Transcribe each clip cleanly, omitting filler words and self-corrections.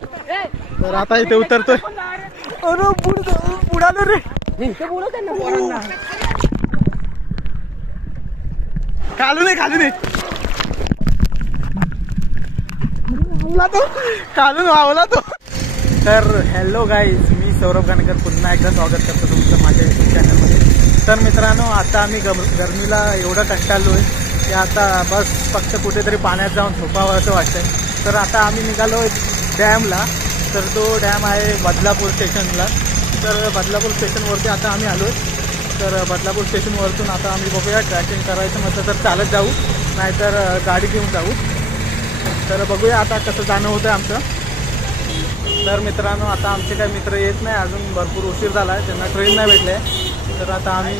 तर आता इथे उतरतोय. अरे बुडालो रे. खालू नये खालून वावला तो. तर हॅलो गाईज, मी सौरभ गाणेकर पुन्हा एकदा स्वागत करतो तुमचं माझ्या युट्यूब चॅनलमध्ये. तर मित्रांनो, आता आम्ही गरमीला एवढं कंटाळलोय की आता बस फक्त कुठेतरी पाण्यात जाऊन झोपावं असं वाटतंय. तर आता आम्ही निघालोय डॅमला. तर तो डॅम आहे बदलापूर स्टेशनला. तर बदलापूर स्टेशनवरती आता आम्ही आलोय. तर बदलापूर स्टेशनवरतून आता आम्ही बघूया, ट्रॅकिंग करायचं म्हटलं तर चालत जाऊ, नाहीतर गाडी घेऊन जाऊ. तर बघूया आता कसं जाणं होतं आमचं. तर मित्रांनो, आता आमचे काही मित्र येत नाही अजून, भरपूर उशीर झाला आहे, त्यांना ट्रेन नाही भेटले. तर आता आम्ही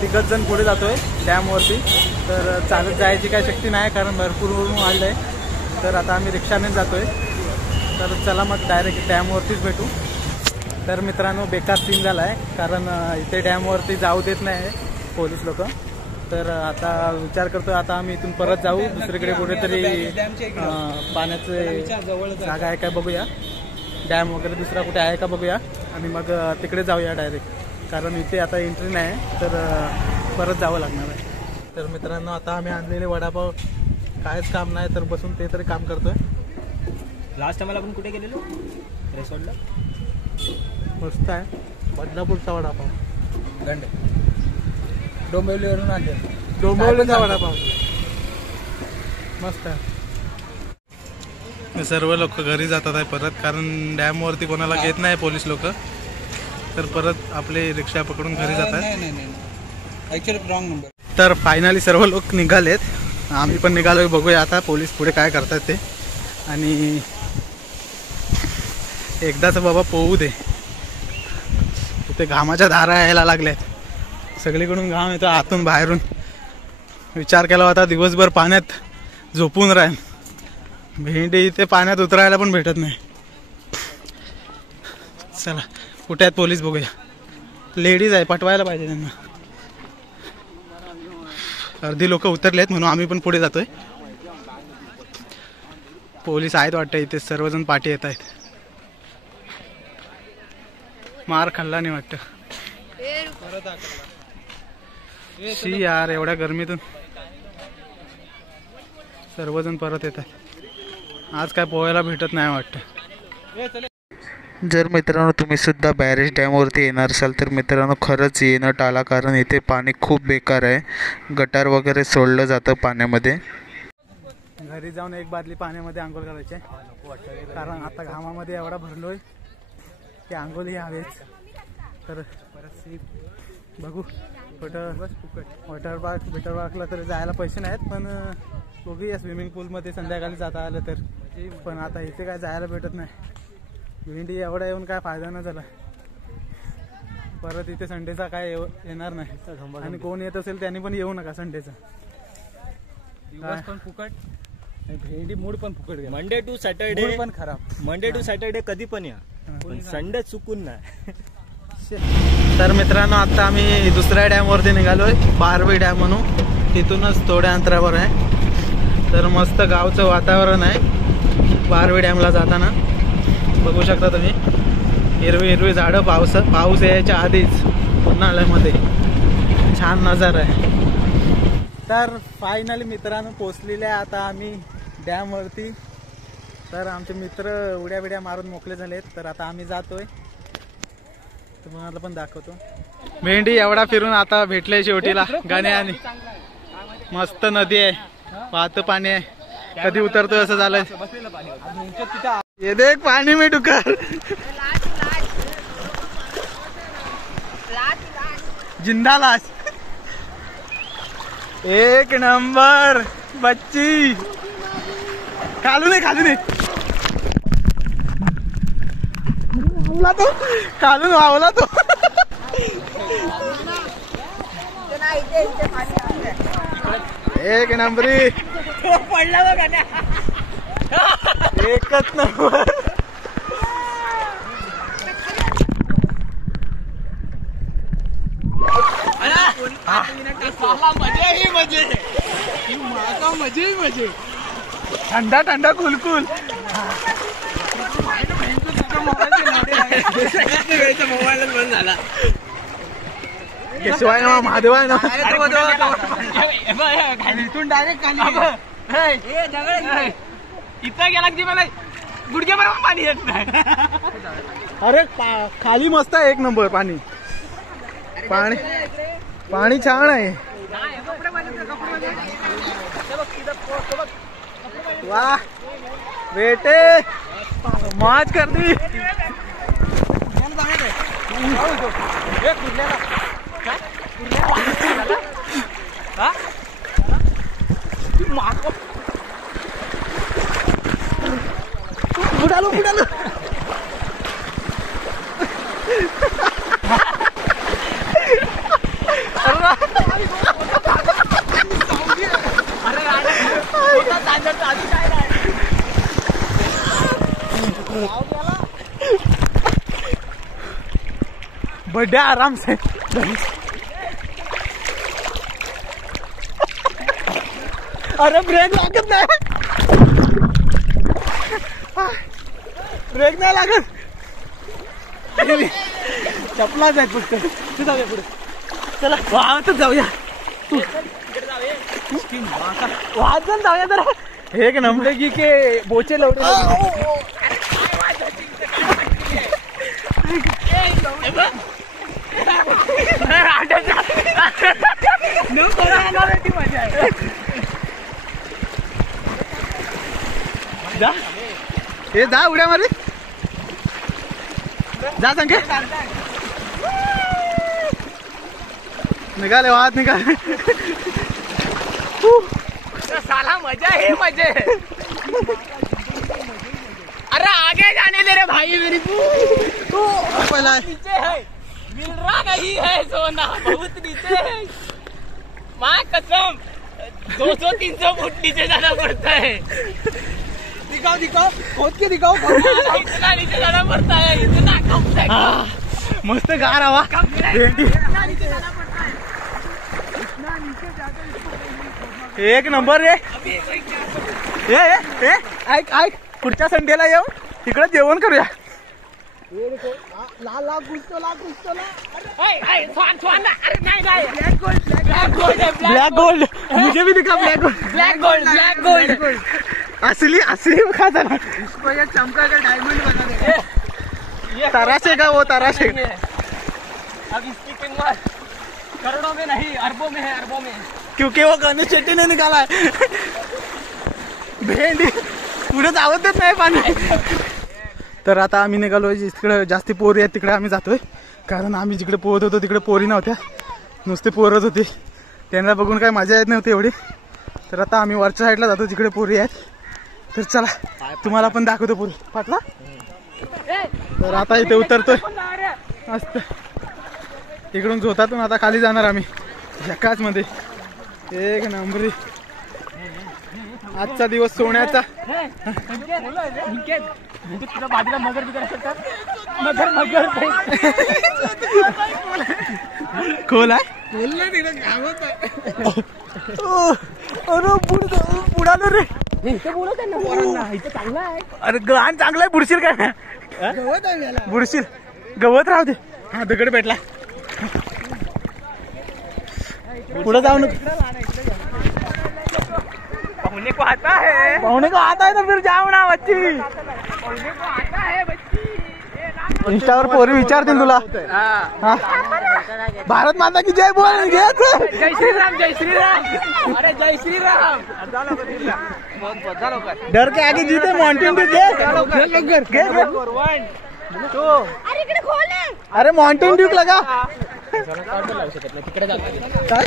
तिघच जण पुढे जातोय डॅमवरती. तर चालत जायची काही शक्ती नाही कारण भरपूर ऊन वाढलं आहे. तर आता आम्ही रिक्षाने जातोय. तर चला मग डायरेक्ट डॅमवरतीच भेटू. तर मित्रांनो, बेकार सीन झाला आहे कारण इथे डॅमवरती जाऊ देत नाही पोलीस लोक. तर आता विचार करतोय आता आम्ही इथून परत जाऊ दुसरीकडे, कुठेतरी पाण्याचे जागा आहे काय बघूया, डॅम वगैरे दुसरा कुठे आहे का बघूया आणि मग तिकडे जाऊया डायरेक्ट. कारण इथे आता एंट्री नाही, तर परत जावं लागणार आहे. तर मित्रांनो, आता आम्ही आणलेले वडापाव कायच काम नाही, तर बसून ते तरी काम करतोय. लास्ट टाइम आपण कुठे गेलेलो रिसॉर्टला, मस्त आहे बदलापूरचा वडापाव. गंड डोंबिवलीवरून आणले, डोंबिवलीचा वडापाव मस्त आहे. सर्व लोक घरी जातात आहे परत, कारण डॅमवरती कोणाला घेत नाही पोलीस लोक. तर परत आपले रिक्षा पकडून घरी जातात. Actually wrong number. तर फायनली सर्व लोक निघालेत, आम्ही पण निघालोय. बघूया आता पोलीस पुढे काय करतात ते. आणि एकदाच बाबा पोहू दे. इथे घामाच्या धारा यायला लागल्यात, सगळीकडून घाम येतो आतून बाहेरून. विचार केला होता दिवसभर पाण्यात झोपून राहील, भेंडी इथे पाण्यात उतरायला पण भेटत नाही. चला कुठे आहेत पोलीस बघूया. लेडीज आहे, पटवायला पाहिजे त्यांना. अर्धी लोक उतरलेत म्हणून आम्ही पण पुढे जातोय. पोलीस आहेत वाटतं इथे, सर्वजण पाठी येत आहेत. मार खाल्ला नाही वाटतं. शी यार, एवढ्या गरमीतून सर्वजण परत येतात. आज काय पोहायला भेटत नाही वाटतं. जर मित्रांनो तुम्ही सुद्धा बॅरेज डॅमवरती येणार असाल तर मित्रांनो खरंच येणं टाळा, कारण इथे पाणी खूप बेकार आहे. गटार वगैरे सोडलं जातं पाण्यामध्ये. घरी जाऊन एक बादली पाण्यामध्ये आंघोळ करायचे, कारण आता घामामध्ये एवढा भरलोय की आंघोळही हवेच. तर बघू कुठं वॉटर पार्कला तर जायला पैसे नाहीत, पण बघूया स्विमिंग पूलमध्ये संध्याकाळी जाता आलं तर. पण आता इथे काय जायला भेटत नाही. भेंडी एवढा येऊन काय फायदा नाही झाला. परत इथे संडेचा काय येणार नाही, आणि कोण येत असेल त्यांनी पण येऊ नका संडेचा. दिवस पण फुकट, भेंडी मूड पण फुकट. मंडे टू सॅटर्डे पण खराब. मंडे टू सॅटर्डे कधी पण या, पण संडे चुकून नाही. तर मित्रांनो, आता आम्ही दुसऱ्या डॅमवरती निघालोय, बारवी डॅम म्हणून. तिथूनच थोड्या अंतरावर आहे. तर मस्त गावचं वातावरण आहे बारवी डॅमला जाताना. बघू शकता तुम्ही, हिरवी हिरवी झाडं. पाऊस यायच्या आधीच उन्हाळ्यामध्ये छान नजारा आहे. तर फायनली मित्रांनो पोचलेले आहे आता आम्ही डॅमवरती. तर आमचे मित्र उड्या बिड्या मारून मोकळे झालेत. तर आता आम्ही जातोय, तुम्हाला पण दाखवतो. भेंडी एवढा फिरून आता भेटले शेवटीला गाण्याने. मस्त नदी आहे, वाहतं पाणी आहे. कधी उतरतोय असं झालंय. ये देख पाणी में डुकर. जिंदा लाश. एक नंबर बच्ची. खालू नये तो खालून वावला तो. एक नंबरी पडला बघा. एकच नंबर. मजे. ठंडा कुलकुल. मोबाईलच बंद झाला. शिवाय ना महादेव आहे ना इथून डायरेक्ट खाली इथं गेला की मला गुडघे बरोबर पाणी येत नाही. अरे खाली मस्त आहे, एक नंबर पाणी. पाणी पाणी छान आहे. वाह बेटे मौज कर दी. बुडालो बुडालो. बढ़िया आराम से. अरे ब्रेक लागत नाही. ब्रेक नाही लागत. चपलाच आहेत फक्त. जाऊया पुढे. चला वाहतच जाऊया. वाहत जाऊया जरा. एक नंबर की के बोचे लवडे. जा हे जा उड्या मारे. जा संख्या निकाले वाहत निकाले. साला मजा है मजे. अरे आगे जाने दे रे भाई मेरी. तू पहला नीचे है, मिल रहा नहीं है सोना, बहुत नीचे है. माँ कसम 200-300 फुट नीचे जाना पड़ता है. दिखाओ दिखाओ खोद के दिखाओ. इतना नीचे जाना पड़ता है, इतना कम से मस्त गार हवा. इतना नीचे जाना पड़ता है. एक नंबर रे. ऐक ऐक पुढच्या संडेला येऊ तिकडे जेवण करूया. ब्लॅक गोल्ड मुझे भी दिखा. ब्लॅक गोल्ड असली असली खाता ना. चमका का डायमंड बना दे. तराशे का वो तराशे. अब इसकी कीमत करोड़ों में नहीं अरबों में है, अरबों में. क्योंकि वो गणेश शेट्टी ने निकाला है. भेंडी पुढे जावत देत नाही पाणी. तर आता आम्ही निघालोय. जिकडे जास्ती पोरी आहेत तिकडे आम्ही जातोय. कारण आम्ही जिकडे पोहत होतो तिकडे पोरी नव्हत्या, नुसते पोरत होते. त्यांना बघून काय मजा येत नव्हती एवढी. तर आता आम्ही वरच्या साईडला जातो जिकडे पोरी आहेत. तर चला तुम्हाला पण दाखवतो पोरी. पाटला तर आता इथे उतरतोय मस्त. इकडून झोतातून आता खाली जाणार आम्ही झकाच मध्ये. एक नंबरी आजचा दिवस सोन्याचा. तुझ्या बाजूला मगर बिगर असेल तर मगर खोल आहे. अरे बुडालो रे. इथे बोलत आहे ना पोरांना, इथे चांगलं आहे. अरे गहाण चांगलं आहे. बुडशील काय. बुडशील गवत राहू दे. हा दगड भेटला. पुढे जाऊ नको. पहुने को आता है, पहुने को आता है तो फिर जाऊ ना बच्ची. पहुने को आता है बच्ची. इंस्टावर पोरी विचारतील तुला. हा भारत माता की जय बोल. जय श्रीराम, जय श्रीराम. अरे जय श्रीराम. डर के आगे जीते. माउंटेन ड्यू घे. अरे माउंटेन ड्यूक लगा. तिकडे जाऊ. काय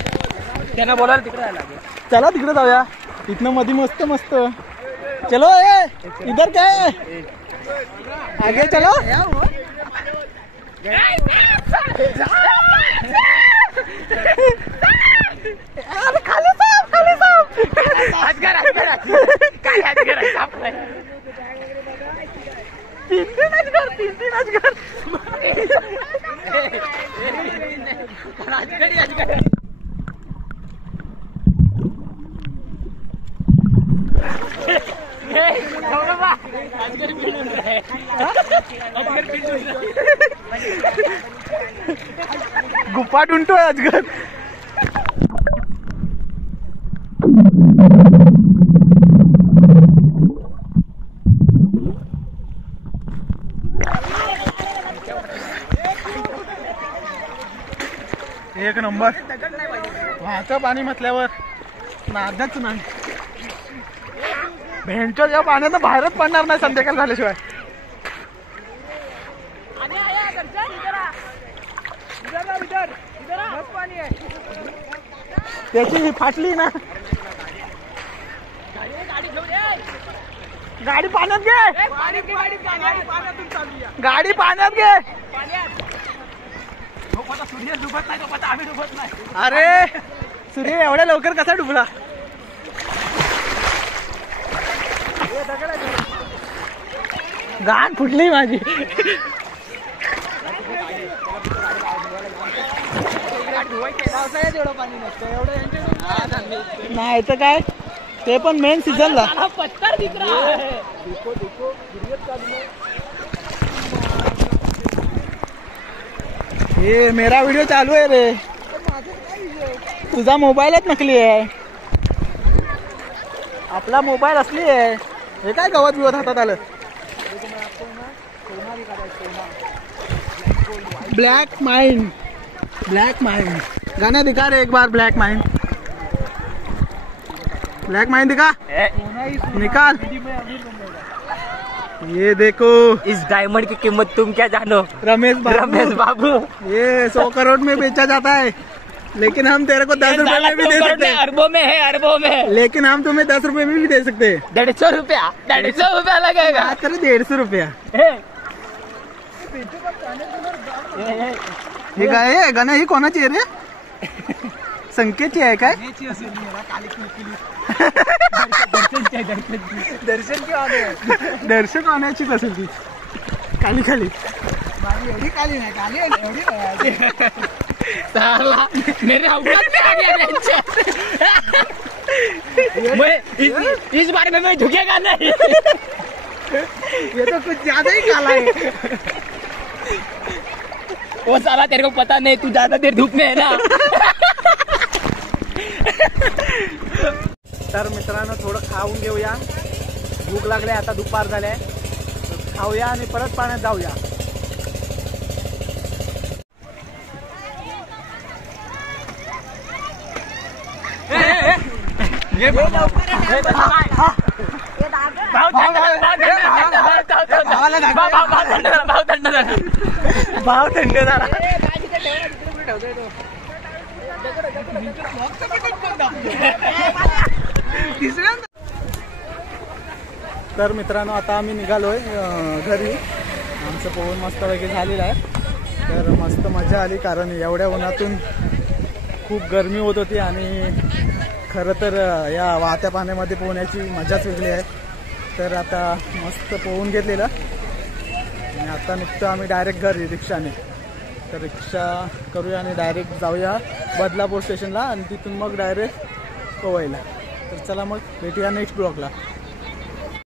त्यांना बोलायला तिकडे जायला लागेल. चला तिकडे जाऊया. इथनं मध्ये मस्त मस्त. चलो इधर क्या है. आगे चलो. खाली साप खाली साप. तीन अजगर. गुफा ढूंढतोय अजगर. एक नंबर. वाहतं पाणी म्हटल्यावर नादच नाही. भेंचो या पाण्यात बाहेरच पडणार नाही संध्याकाळ झाल्याशिवाय. त्याची ही फाटली ना. गाडी पाण्यात घे. गाडी पाण्यात घे. अरे सूर्य एवढ्या लवकर कसा डुबला. गाण फुटली माझी. नाही तर काय ते पण मेन सीझनला. पत्थर दिख रहा है. ये मेरा वीडियो चालू आहे रे. तुझा मोबाईलच नकली आहे. आपला मोबाईल असली आहे. हे काय गवत बिवत हातात आलं. Black mind. ब्लॅक माइंड गाना दिखा रे एक बार. Black mind. ब्लॅक माइंड दिखा. निकाल. ये देखो इस डायमंड की कीमत तुम क्या जानो रमेश बाबू. ये 100 करोड़ में बेचा जाता है, लेकिन हम तेरे को 10 रुपए में भी दे सकते हैं. अरबों में है, अरबों में. लेकिन हम तुम्हें 10 रुपए में भी दे सकते हैं. 150 रुपया. 150 रुपया लगेगा. बात करें 150 रुपया. हे काय गाणं ही कोणाची आहे रे. संकेतची आहे काय. दर्शन आणायचीच असेल ती. काली खाली एवढी काली नाही. काली एवढी साला मेरे औकात में आ गया. मैं इस बारे में मैं झुकेगा नहीं. ये तो कुछ ज्यादा ही काला है. वो साला तेरे को पता नहीं, तू ज्यादा देर धूप में है ना. तर मित्रांनो थोडं खाऊन घेऊया. भूक लागली आता. दुपार झाले. खाऊया आणि परत पाण्यात जाऊया. भाव थंड झाला. तर मित्रांनो आता आम्ही निघालोय घरी. आमचं पोहून मस्त वगैरे झालेलं आहे. तर मस्त मजा आली, कारण एवढ्या उन्हातून खूप गरमी होत होती. आणि खरं तर या वाहत्या पाण्यामध्ये पोहण्याची मजाच वेगळी आहे. तर आता मस्त पोहून घेतलेलं आणि आता निघतो आम्ही डायरेक्ट घरी रिक्षाने. तर रिक्षा करूया आणि डायरेक्ट जाऊया बदलापूर स्टेशनला आणि तिथून मग डायरेक्ट पोहायला. तर चला मग भेटूया नेक्स्ट ब्लॉगला.